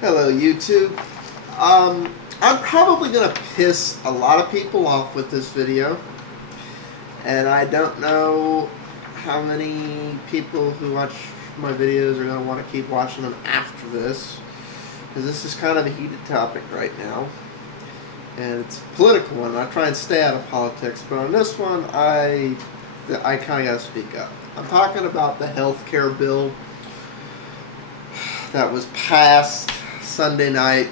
Hello, YouTube. I'm probably going to piss a lot of people off with this video, and I don't know how many people who watch my videos are going to want to keep watching them after this, because this is kind of a heated topic right now, and it's a political one. I try and stay out of politics, but on this one, I kind of got to speak up. I'm talking about the health care bill that was passed Sunday night.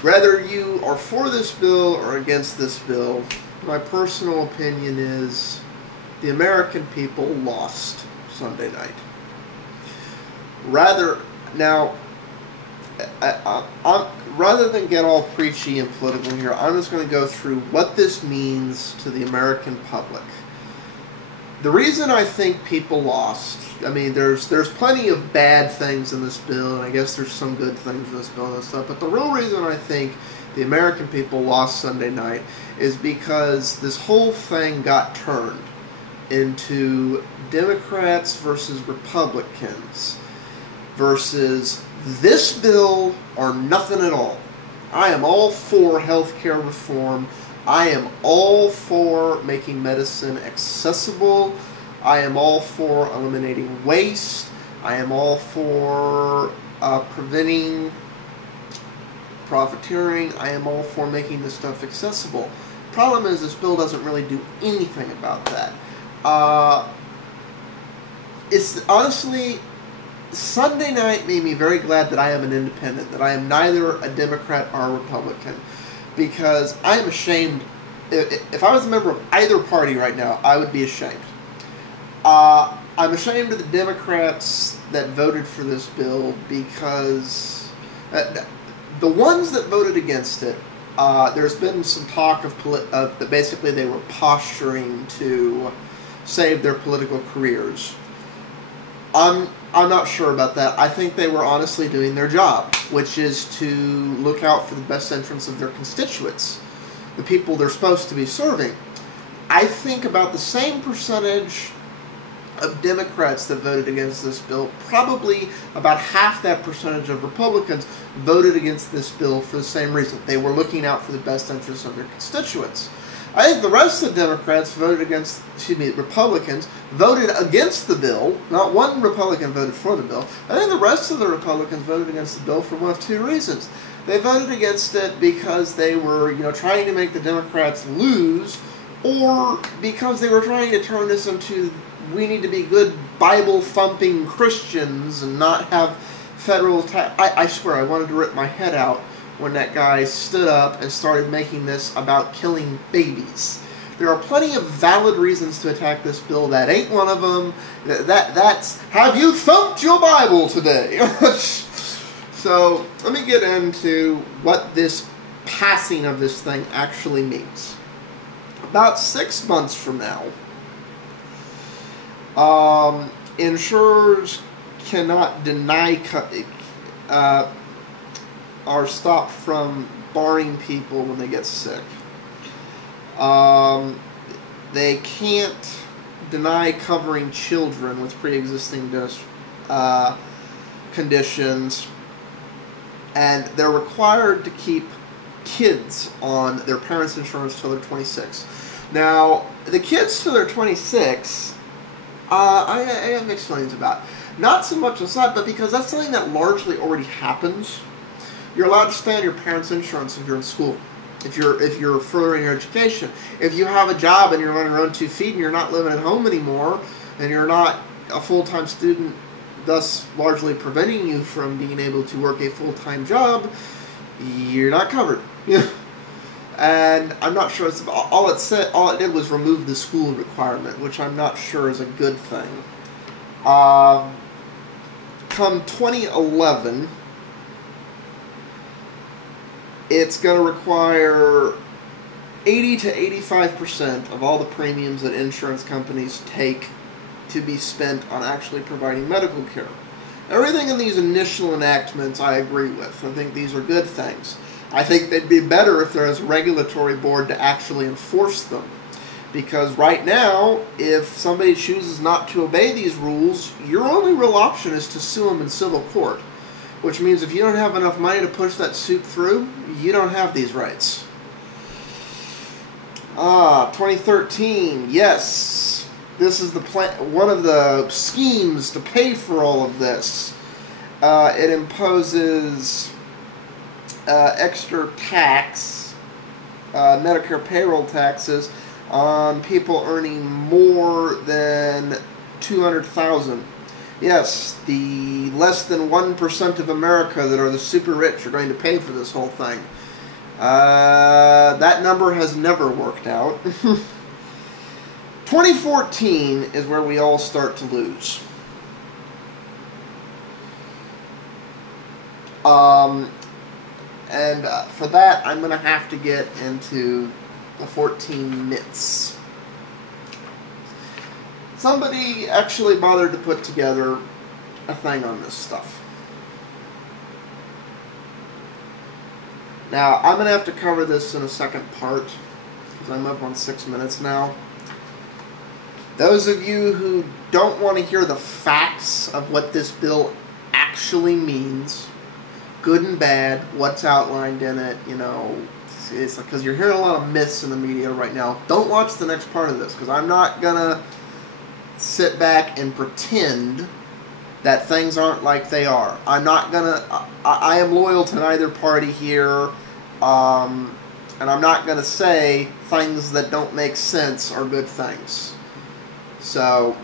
Whether you are for this bill or against this bill, my personal opinion is the American people lost Sunday night. Rather than get all preachy and political here, I'm just going to go through what this means to the American public. The reason I think people lost, I mean, there's plenty of bad things in this bill, and I guess there's some good things in this bill and stuff, but the real reason I think the American people lost Sunday night is because this whole thing got turned into Democrats versus Republicans versus this bill or nothing at all. I am all for health care reform. I am all for making medicine accessible. I am all for eliminating waste. I am all for preventing profiteering. I am all for making this stuff accessible. Problem is, this bill doesn't really do anything about that. It's honestly, Sunday night made me very glad that I am an independent, that I am neither a Democrat or a Republican. Because I am ashamed. If I was a member of either party right now, I would be ashamed. I'm ashamed of the Democrats that voted for this bill because the ones that voted against it, there's been some talk of that basically they were posturing to save their political careers. I'm not sure about that. I think they were honestly doing their job, which is to look out for the best interests of their constituents, the people they're supposed to be serving. I think about the same percentage of Democrats that voted against this bill, probably about half that percentage of Republicans voted against this bill for the same reason. They were looking out for the best interests of their constituents. I think the rest of the Democrats Republicans voted against the bill. Not one Republican voted for the bill. I think the rest of the Republicans voted against the bill for one of two reasons. They voted against it because they were, trying to make the Democrats lose, or because they were trying to turn this into, we need to be good Bible-thumping Christians and not have federal tax. I swear, I wanted to rip my head out when that guy stood up and started making this about killing babies. There are plenty of valid reasons to attack this bill. That ain't one of them. That's, have you thumped your Bible today? So, let me get into what this passing of this thing actually means. About 6 months from now, insurers cannot deny are stopped from barring people when they get sick. They can't deny covering children with pre-existing conditions, and they're required to keep kids on their parents' insurance till they're 26. Now, the kids till they're 26, I have mixed feelings about. Not so much aside, but because that's something that largely already happens. You're allowed to stay on your parents' insurance if you're in school, if you're furthering your education. If you have a job and you're on your own 2 feet and you're not living at home anymore, and you're not a full-time student, thus largely preventing you from being able to work a full-time job, you're not covered. And I'm not sure, all it did was remove the school requirement, which I'm not sure is a good thing. Come 2011, it's going to require 80 to 85% of all the premiums that insurance companies take to be spent on actually providing medical care. Everything in these initial enactments I agree with. I think these are good things. I think they'd be better if there was a regulatory board to actually enforce them. Because right now, if somebody chooses not to obey these rules, your only real option is to sue them in civil court. which means if you don't have enough money to push that suit through, you don't have these rights. 2013, yes. This is the one of the schemes to pay for all of this. It imposes extra tax, Medicare payroll taxes, on people earning more than $200,000. Yes, the less than 1% of America that are the super rich are going to pay for this whole thing. That number has never worked out. 2014 is where we all start to lose. For that, I'm going to have to get into the 14 myths. Somebody actually bothered to put together a thing on this stuff. Now, I'm going to have to cover this in a second part, because I'm up on 6 minutes now. Those of you who don't want to hear the facts of what this bill actually means, good and bad, what's outlined in it, you know, it's because you're hearing a lot of myths in the media right now. Don't watch the next part of this, because I'm not going to sit back and pretend that things aren't like they are. I'm not gonna. I am loyal to neither party here, and I'm not gonna say things that don't make sense are good things. So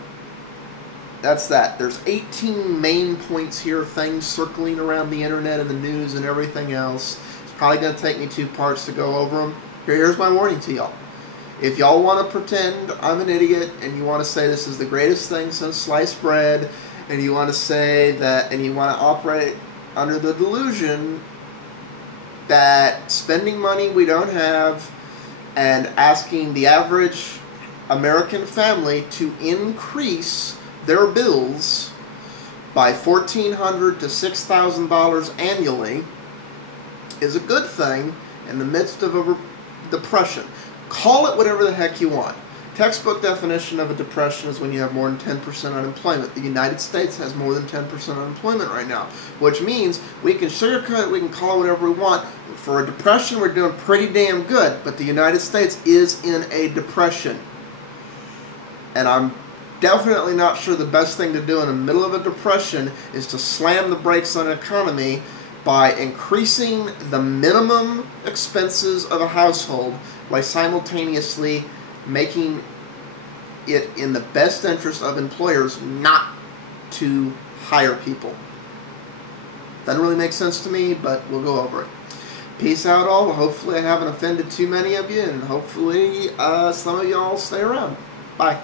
that's that. There's 18 main points here, things circling around the internet and the news and everything else. It's probably gonna take me 2 parts to go over them. Here's my warning to y'all. If y'all want to pretend I'm an idiot and you want to say this is the greatest thing since sliced bread, and you want to say that, and you want to operate under the delusion that spending money we don't have and asking the average American family to increase their bills by $1,400 to $6,000 annually is a good thing in the midst of a depression. Call it whatever the heck you want. Textbook definition of a depression is when you have more than 10% unemployment. The United States has more than 10% unemployment right now, which means we can sugarcoat it, we can call it whatever we want. For a depression, we're doing pretty damn good, but the United States is in a depression. And I'm definitely not sure the best thing to do in the middle of a depression is to slam the brakes on an economy by increasing the minimum expenses of a household by simultaneously making it in the best interest of employers not to hire people. Doesn't really make sense to me, but we'll go over it. Peace out all. Hopefully I haven't offended too many of you, and hopefully some of y'all stay around. Bye.